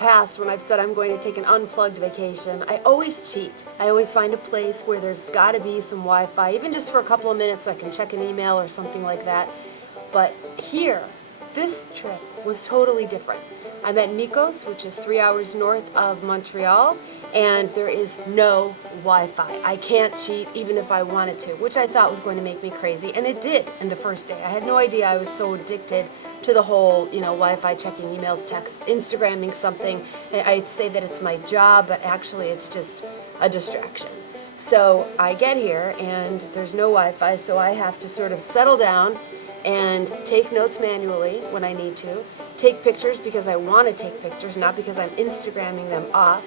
past when I've said I'm going to take an unplugged vacation, I always cheat. I always find a place where there's got to be some Wi-Fi, even just for a couple of minutes so I can check an email or something like that. But here, this trip was totally different. I'm at Mekoos, which is 3 hours north of Montreal, and there is no Wi-Fi. I can't cheat even if I wanted to, which I thought was going to make me crazy, and it did in the first day. I had no idea I was so addicted to the whole, Wi-Fi, checking emails, texts, Instagramming something. I say that it's my job, but actually it's just a distraction. So I get here, and there's no Wi-Fi, so I have to sort of settle down and take notes manually when I need to, take pictures because I want to take pictures, not because I'm Instagramming them off,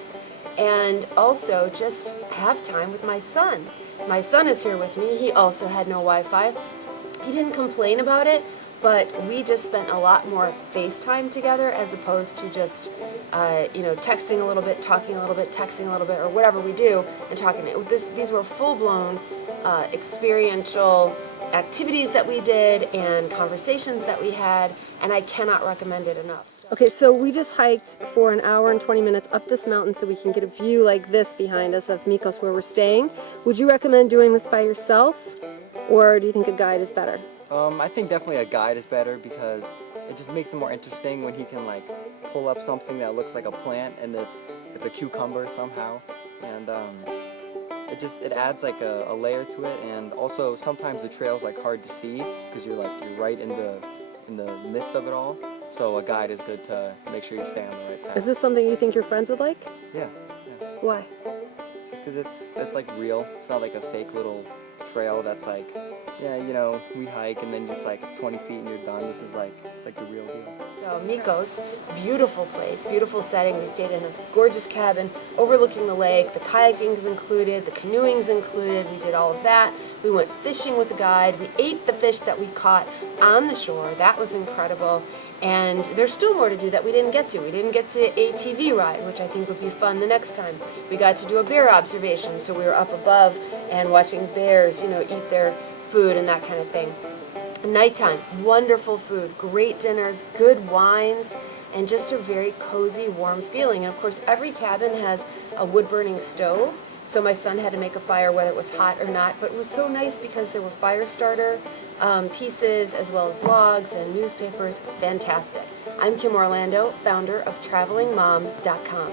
and also just have time with my son. My son is here with me. He also had no Wi-Fi. He didn't complain about it, but we just spent a lot more FaceTime together as opposed to just, texting a little bit, talking a little bit, texting a little bit, or whatever we do, and talking. These were full-blown experiential activities that we did and conversations that we had, and I cannot recommend it enough. Okay, so we just hiked for an hour and 20 minutes up this mountain so we can get a view like this behind us of Mekoos where we're staying. Would you recommend doing this by yourself, or do you think a guide is better? I think definitely a guide is better because it just makes it more interesting when he can pull up something that looks like a plant and it's a cucumber somehow, and it adds a layer to it. And also sometimes the trail's hard to see because you're right in the midst of it all. So a guide is good to make sure you stay on the right path. Is this something you think your friends would like? Yeah. Why? Just because it's real. It's not like a fake little trail that's we hike and then it's 20 feet and you're done. This is it's the real deal. So Mekoos, beautiful place, beautiful setting. We stayed in a gorgeous cabin overlooking the lake. The kayaking is included, the canoeing is included. We did all of that. We went fishing with a guide. We ate the fish that we caught on the shore. That was incredible. And there's still more to do that we didn't get to. We didn't get to ATV ride, which I think would be fun the next time. We got to do a bear observation, so we were up above and watching bears, eat their food and that kind of thing. Nighttime, wonderful food, great dinners, good wines, and just a very cozy, warm feeling. And of course, every cabin has a wood-burning stove, so my son had to make a fire whether it was hot or not, but it was so nice because there were fire starter pieces as well as logs and newspapers. Fantastic. I'm Kim Orlando, founder of travelingmom.com.